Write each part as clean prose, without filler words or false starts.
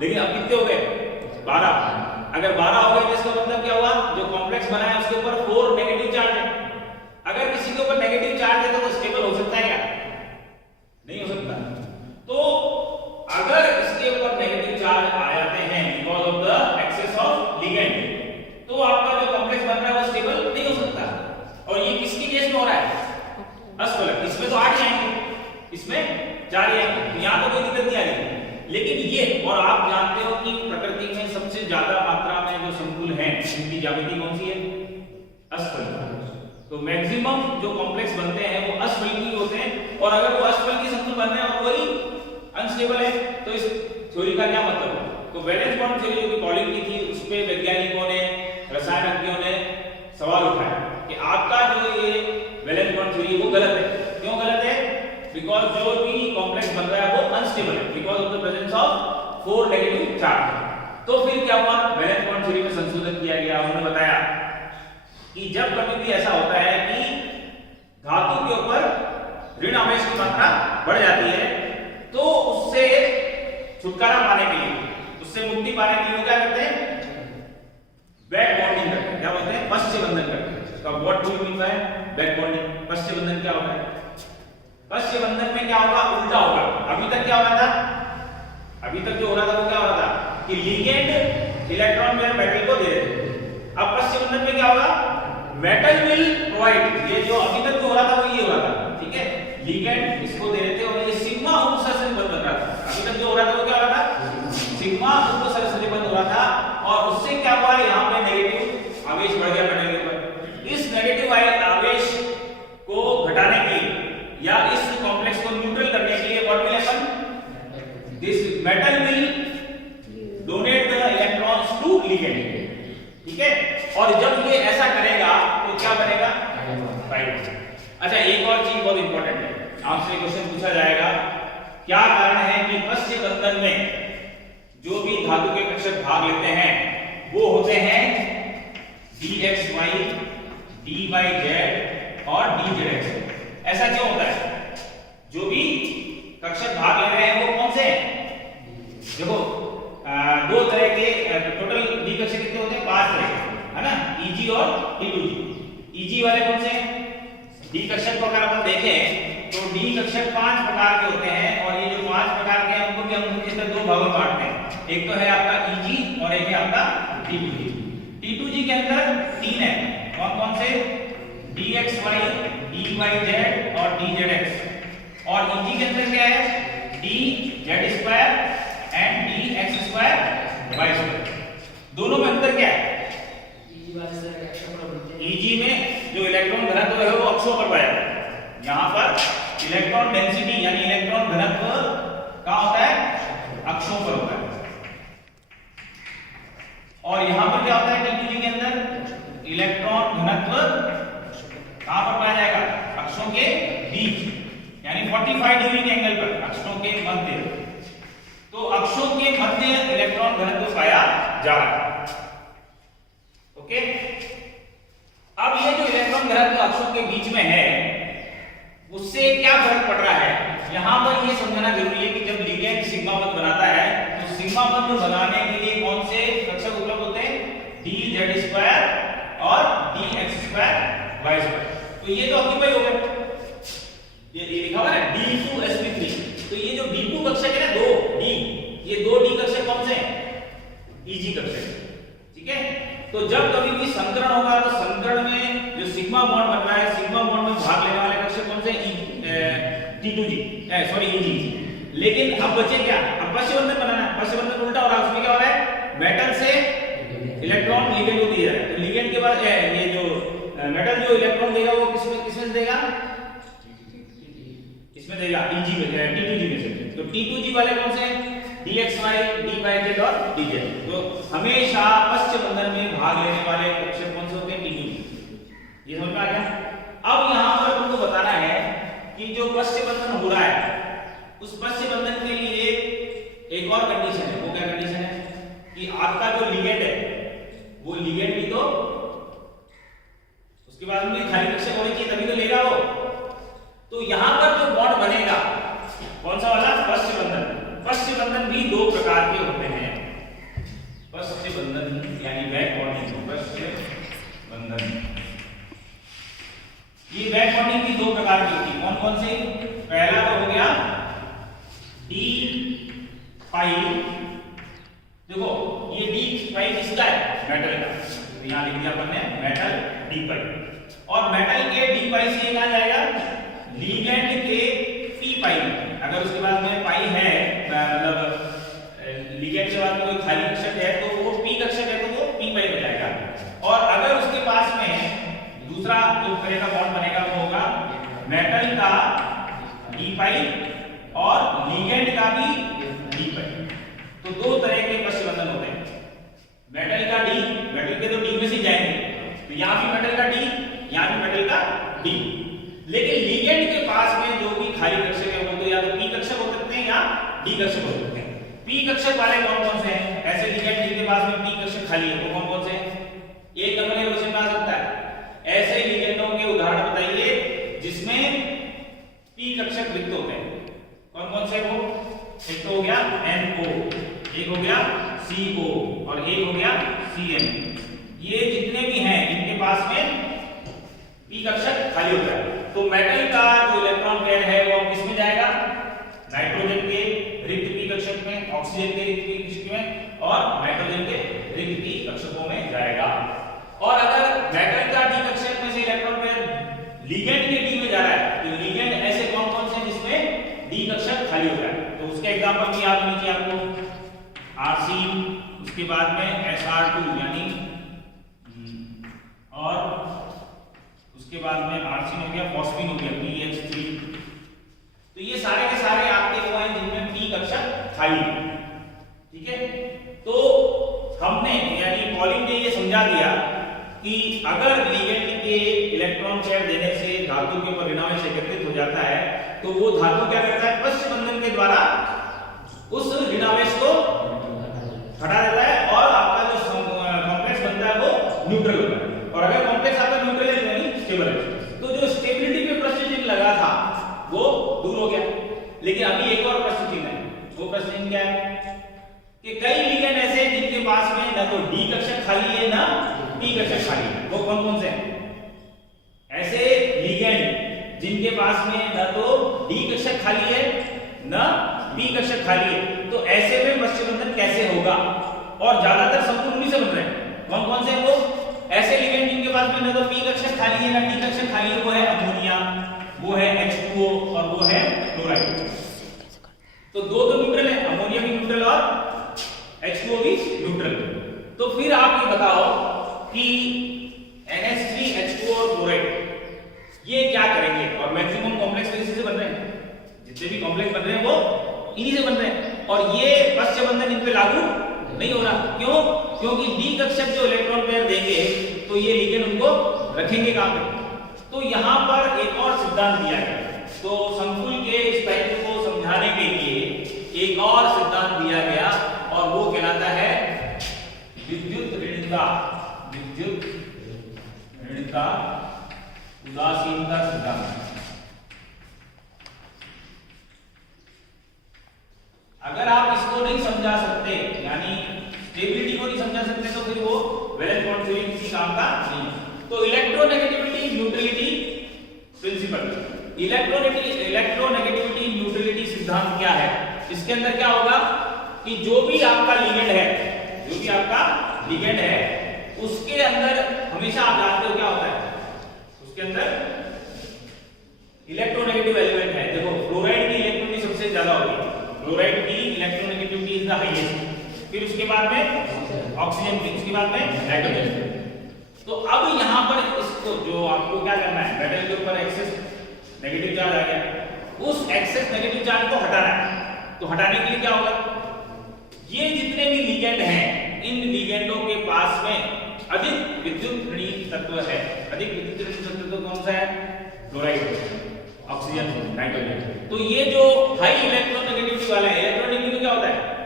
लेकिन अब कितने हो गए 12। अगर 12 हो गए तो इसका मतलब क्या हुआ, जो कॉम्प्लेक्स बना है उसके ऊपर 4 नेगेटिव चार्ज है। अगर किसी के ऊपर नेगेटिव चार्ज है तो वो स्टेबल हो सकता है क्या? नहीं हो सकता। तो अगर इसके ऊपर नेगेटिव चार्ज आ जाते हैं because of the excess of ligand, तो आपका जो कॉम्प्लेक्स बन रहा है वो स्टेबल नहीं हो सकता। और ये किसके केस में हो रहा है? असफलक। इसमें तो 8 आएंगे, इसमें 4 आएंगे, तो यहां तो कोई दिक्कत नहीं आ रही। लेकिन ये, और आप जानते हो कि प्रकृति में सबसे ज्यादा मात्रा में जो संकुल हैं उनकी ज्यामिति कौन सी है? असफलकी। तो मैक्सिमम जो कॉम्प्लेक्स बनते हैं वो असफलकी होते हैं, और अगर वो असफलकी संकुल बन रहे हैं और वही अनस्टेबल है तो इस थ्योरी का क्या मतलब है? तो वैलेंस बॉन्ड थ्योरी जो कि पॉलिंग की थी उस पे वैज्ञानिकों ने, रसायनज्ञों ने सवाल उठाया कि आपका जो ये वैलेंस बॉन्ड थ्योरी वो गलत है। क्यों गलत है? बिकॉज जो भी कॉम्प्लेक्स बन रहा है वो अनस्टेबल है because of the presence of 4 negative charge. तो फिर क्या हुआ, वैलेंस बॉन्ड थ्योरी में संशोधन किया गया। उन्होंने बताया कि जब कभी भी ऐसा होता है कि धातु के ऊपर ऋण आवेश की मात्रा बढ़ जाती है तो उससे छुटकारा पाने के लिए, उससे मुक्ति पाने के लिए क्या करते हैं? बैक बॉन्डिंग करते हैं। क्या बोलते हैं? पश्च बंधन करते हैं। तो what do you mean by back bonding? पश्च बंधन क्या होता है? पश्च बंधन में क्या होगा? उल्टा होगा। अभी तक क्या हो रहा था? अभी तक जो हो रहा था वो क्या हो रहा था कि लिगेंड इलेक्ट्रॉन पेयर मेटल को दे रहे थे। अब पश्च बंधन में क्या होगा? Metal will provide. ये जो अभी तक जो हो रहा था वो ये हो रहा था, ठीक है? लिगेंड इसको दे रहे थे और ये सिग्मा उपसर्जन बन रहा था। अभी तक जो हो रहा था वो क्या हो रहा था? सिग्मा उपसर्जन बन हो रहा था, और उससे क्या हुआ? यहाँ पे नेगेटिव आवेश बढ़ गया मेटल के ऊपर। इस नेगेटिव आवेश को घटाने के लिए या इस कॉम्प्लेक्स को न्यूट्रल करने के लिए what will happen? This metal will donate the electrons to ligand, ठीक है? और जब ये ऐसा करेगा तो क्या बनेगा? राइट। अच्छा, एक और चीज बहुत इंपॉर्टेंट है, आपसे क्वेश्चन पूछा जाएगा, क्या कारण है कि पश्च बंधन में जो भी धातु के कक्षक भाग लेते हैं वो होते हैं dxy, dyz और dzx। ऐसा क्यों होता है? जो भी कक्षक भाग ले रहे हैं वो कौन से हैं? देखो, दो तरह के टोटल डी कक्षक कितने होते हैं? 5 तरह के, है ना? Eg और T2G। Eg वाले कौन से हैं? डी कक्षक को अगर अपन देखें तो डी कक्षक 5 प्रकार के होते हैं, और ये जो 5 प्रकार के हैं उनको भी हम मुख्य तरह 2 भागों में बांटते हैं। एक तो है आपका Eg और एक है आपका T2G। T2G के अंदर 3 है, कौन कौन से? dxy, dyz और dzx। और Eg के अंदर क्या है? dz² and dx²y²। दोनों में अंतर क्या है? Eg में जो इलेक्ट्रॉन घनत्व है वो अक्षों पर पाया जाता है। यहाँ पर इलेक्ट्रॉन डेंसिटी यानी इलेक्ट्रॉन घनत्व कहाँ होता है? अक्षों पर होता है। और यहाँ पर क्या होता है? T2G के अंदर इलेक्ट्रॉन घनत्व कहाँ पर पाया जाएगा? अक्षों के बीच, यानी 45 डिग्री के एंगल पर, अक्षों के मध्य। तो अक्षों के मध्य इलेक्ट्रॉन घनत्व पाया जा रहा है। ओके, अब ये जो इलेक्ट्रॉन घनत्व अक्षों के बीच में है उससे क्या फर्क पड़ रहा है? यहां पर ये समझना जरूरी है कि जब लिगेंड सिग्मा बंध बनाता है तो सिग्मा बंध बनाने के लिए कौन से कक्षक उपलब्ध होते हैं? dz² और dx²y²। तो ये तो ऑक्यूपाई हो गए, ये लिखा हुआ है ना d2sp3। तो ये जो d2 कक्षक है ना, 2d, ये 2d कक्षक कौन से हैं? Eg कक्षक, ठीक है? तो जब कभी भी संकरण होगा तो संकरण में जो सिग्मा बॉन्ड बन रहा है, सिग्मा बॉन्ड में भाग लेने वाले कक्षक कौन से? T2G, sorry Eg। लेकिन अब बचे क्या? अब पश्च बंधन बनाना है। पश्च बंधन उल्टा हो रहा है, उसमें क्या हो रहा है? मेटल से इलेक्ट्रॉन लिगेंड को दिया जाए, तो लिगेंड के बाद ये जो मेटल जो इलेक्ट्रॉन देगा वो किसमें देगा? इसमें देगा Eg में, T2G में से। तो T2G वाले कौन से हैं? dxy, dyz और dz। तो हमेशा पश्च बंधन में भाग लेने वाले कक्षक कौन से होते हैं? T2G। ये समझ में आ गया? अब यहाँ पर तुमको बताना है कि जो पश्च बंधन हो रहा है उस पश्च बंधन के लिए एक और कंडीशन है। वो क्या कंडीशन है? कि आपका जो लिगेंड है वो लिगेंड भी तो उसके बाद में खाली कक्षक होनी चाहिए, तभी तो लेगा वो। तो यहां पर जो बॉन्ड बनेगा कौन सा वाला? पश्च बंधन। पश्च बंधन भी 2 प्रकार के होते हैं। तो यहाँ लिख दिया अपन ने मेटल डी पाई, और मेटल के डी पाई से कहा जाएगा लिगेंड के पी पाई। अगर उसके बाद में पाई है, मतलब लिगेंड के बाद में कोई खाली कक्षक है तो वो पी कक्षक है तो वो पी पाई हो जाएगा। और अगर उसके पास में दूसरा जो तरह का बॉन्ड बनेगा वो होगा मेटल का डी पाई और लिगेंड का भी डी पाई। तो दो तरह के पश्च बंधन होते हैं। मेटल का डी, मेटल के तो डी में से जाएंगे, तो यहां भी मेटल का डी, यहां भी मेटल का डी। लेकिन लिगेंड के पास में जो भी खाली कक्षक है वो तो या तो पी कक्षक हो सकते हैं या डी कक्षक हो सकते हैं। पी कक्षक वाले कौन कौन से हैं? ऐसे लिगेंड जिनके पास में पी कक्षक खाली है वो कौन कौन से हैं? एक नंबर का क्वेश्चन आ सकता है। ऐसे लिगेंडों के उदाहरण बताइए जिसमें पी कक्षक रिक्त होते हैं। कौन कौन से वो? एक तो हो गया NO, एक हो गया CO और एक हो गया CN। ये जितने भी हैं इनके पास में पी कक्षक खाली होता है। तो मेटल का जो इलेक्ट्रॉन पेयर है वो किस में जाएगा? नाइट्रोजन के रिक्त पी कक्षक में, ऑक्सीजन के रिक्त पी कक्षक में और नाइट्रोजन के रिक्त पी कक्षकों में जाएगा। और अगर मेटल का डी कक्षक में से इलेक्ट्रॉन पेयर लिगेंड के डी में जा रहा है तो लिगेंड ऐसे कौन कौन से जिसमें डी कक्षक खाली होता है? तो उसके एग्जांपल भी याद होनी चाहिए आपको। Rc, उसके बाद में Sr2 यानी, और उसके बाद में आर्सिन हो गया, फॉस्फीन हो गया PH3। तो ये सारे के सारे आपके वो हैं जिनमें पी कक्षक खाली है। ठीक है, तो हमने यानी पॉलिंग ने ये समझा दिया कि अगर लिगेंड के इलेक्ट्रॉन पेयर देने से धातु के ऊपर ऋणावेश एकत्रित हो जाता है तो वो धातु क्या करता है? पश्च बंधन के द्वारा उस ऋणावेश को हटा देता है और आपका जो कॉम्प्लेक्स बनता है वो न्यूट्रल होता है। और अगर कॉम्प्लेक्स आपका न्यूट्रल है यानी स्टेबल है, तो जो स्टेबिलिटी पे प्रश्न चिन्ह लगा था वो दूर हो गया। लेकिन अभी एक और प्रश्न चिन्ह है। वो प्रश्न चिन्ह क्या है कि कई लिगेंड ऐसे हैं जिनके पास में ना तो डी कक्षक खाली है ना पी कक्षक खाली है। वो कौन कौन से हैं? ऐसे लिगेंड जिनके पास में ना तो डी कक्षक खाली है ना पी कक्षक खाली है, तो ऐसे में पश्च बंधन कैसे होगा? और ज्यादातर समतुल उन्हीं से बन रहे हैं। कौन कौन से हैं वो? ऐसे लिगेंड जिनके पास में ना तो पी कक्षक खाली है ना डी कक्षक खाली है, वो है अमोनिया, वो है H2O और वो है क्लोराइड। तो दो तो न्यूट्रल है, अमोनिया भी न्यूट्रल और H2O भी न्यूट्रल। तो फिर आप ये बताओ कि NH3H2O और क्लोराइड ये क्या करेंगे? और मैक्सिमम कॉम्प्लेक्स इसी से बन रहे हैं, जितने भी कॉम्प्लेक्स बन रहे हैं वो इन्हीं से बन रहे हैं। और ये पश्च बंधन इन पे लागू नहीं हो रहा। क्यों? क्योंकि डी कक्षक जो इलेक्ट्रॉन पेयर देंगे तो ये लिगेंड उनको रखेंगे कहां पे? तो यहां पर एक और सिद्धांत दिया गया। तो समतुल के इस तथ्य को समझाने के लिए एक और सिद्धांत दिया गया और वो कहलाता है विद्युत ऋणता। विद्युत ऋणता उदासीनता सिद्धांत। अगर आप इसको नहीं समझा सकते यानी स्टेबिलिटी को नहीं समझा सकते तो फिर वो वैलेंस बॉन्ड थ्योरी किसी काम का नहीं है। तो electronegativity neutrality principle, electronegativity neutrality सिद्धांत क्या है? इसके अंदर क्या होगा कि जो भी आपका लिगेंड है, जो भी आपका लिगेंड है उसके अंदर हमेशा आप जानते हो क्या होता है? उसके अंदर इलेक्ट्रोनेगेटिव एलिमेंट है। देखो फ्लोराइड की इलेक्ट्रोनेगेटिविटी सबसे ज्यादा होगी, फ्लोराइड की इलेक्ट्रोनेगेटिविटी इज द हाईएस्ट, फिर उसके बाद में ऑक्सीजन की, उसके बाद में नाइट्रोजन। तो अब यहां पर इसको जो आपको क्या करना है, मेटल के ऊपर एक्सेस नेगेटिव चार्ज आ गया, उस एक्सेस नेगेटिव चार्ज को हटाना है। तो हटाने के लिए क्या होगा? ये जितने भी लिगेंड हैं इन लिगेंडों के पास में अधिक विद्युत ऋणी तत्व है। अधिक विद्युत ऋणी तत्व तो कौन सा है? Fluoride, oxygen, nitrogen. तो ये जो हाई इलेक्ट्रोनेगेटिविटी वाला है, इलेक्ट्रोनेगेटिविटी क्या होता है?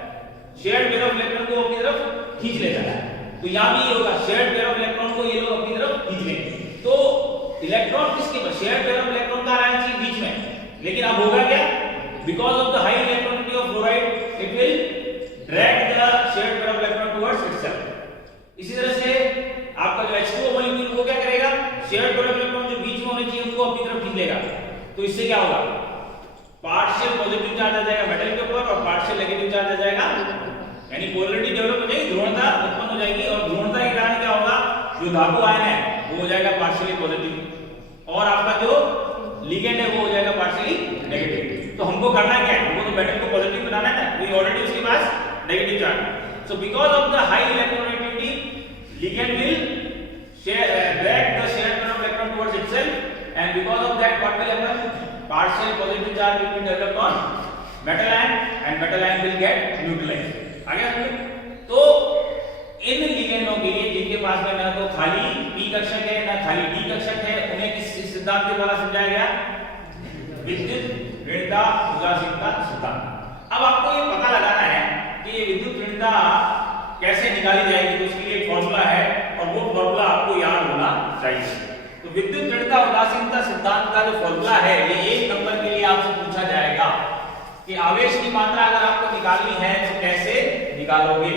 शेयर्ड पेयर ऑफ इलेक्ट्रॉन को अपनी तरफ खींच लेता है। तो यहां भी ये होगा, शेयर्ड पेयर ऑफ इलेक्ट्रॉन को ये लोग अपनी तरफ खींच लेंगे। तो इलेक्ट्रॉन किसके पास? शेयर्ड पेयर ऑफ इलेक्ट्रॉन का रहना चाहिए बीच में, लेकिन अब होगा क्या? Because of the high electronegativity of fluoride it will drag the shared pair of electron towards itself. इसी तरह से आपका जो H2O मॉलिक्यूल वो क्या करेगा? शेयर्ड पेयर ऑफ इलेक्ट्रॉन जो बीच में होने चाहिए उनको अपनी तरफ खींच लेगा। तो इससे क्या होगा? पार्शियल पॉजिटिव चार्ज आ जाएगा मेटल के ऊपर और पार्शियल नेगेटिव चार्ज आ जाएगा, यानी पोलैरिटी डेवलप हो जाएगी, ध्रुवणता उत्पन्न हो जाएगी। और ध्रुवणता के कारण क्या होगा? धातु आयन है वो हो जाएगा पार्शियली पॉजिटिव और आपका जो लिगेंड है वो हो जाएगा पार्शियली नेगेटिव। तो हमको करना क्या है, हमको तो मेटल को पॉजिटिव बनाना है ना, वी ऑलरेडी उसके पास negative charge. So because of the high electronegativity ligand will drag the shared pair of electron towards itself and because of that what will happen, partial positive charge will be developed on metal ion and metal ion will get neutralized। आगे समझे? तो इन लिगेंडों के लिए जिनके पास में ना तो खाली p कक्षक है ना खाली d कक्षक है, उन्हें किस सिद्धांत के द्वारा समझाया गया, विद्युत ऋणता उदासीनता सिद्धांत। अब आपको ये पता लगाना है कि ये विद्युत ऋणता कैसे निकाली जाएगी, तो उसके लिए एक फॉर्मूला है और वो फॉर्मूला आपको याद होना चाहिए। तो विद्युत ऋणता उदासीनता सिद्धांत का जो फॉर्मूला है ये 1 नंबर के लिए आपसे पूछा जाएगा कि आवेश की मात्रा अगर आपको निकालनी है तो कैसे निकालोगे।